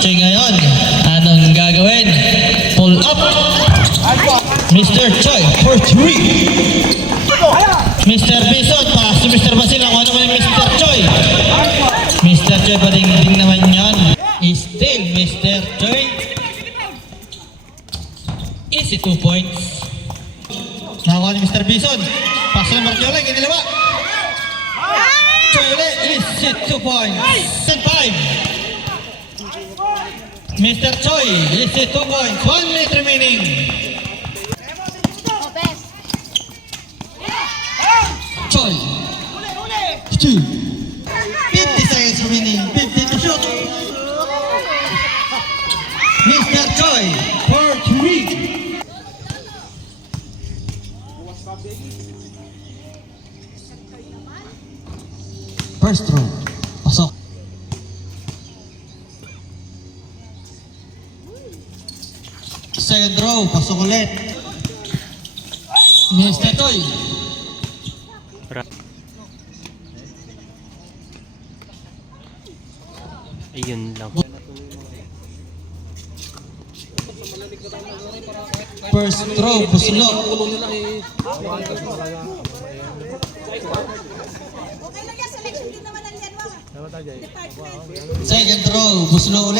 Choi ngayon. Anong gagawin? Pull up. Mr. Choi for 3. Mr. Bison, pass to Mr. Basil. Ako naman yung Mr. Choi. Mr. Choi pa ding naman yan. Still Mr. Choi. Easy 2 points. Nakakuha ni Mr. Bison. Pass to Marquiola, giniliwa. Choi ulit, easy 2 points. 10-5. Mr. Choi, easy 2 points. 1 minute remaining. Choi. 2. 50 seconds remaining. 50 to shoot. Mr. Choi for 3. First throw. Pasok. Second throw. Pasok ulit. Mr. Choi. Ayun lang. First throw, pusulo. Second throw, pusulo ulit.